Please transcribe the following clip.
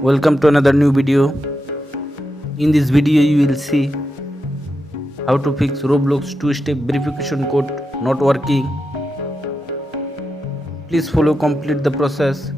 Welcome to another new video. In this video you will see how to fix Roblox two-step verification code not working. Please follow complete the process.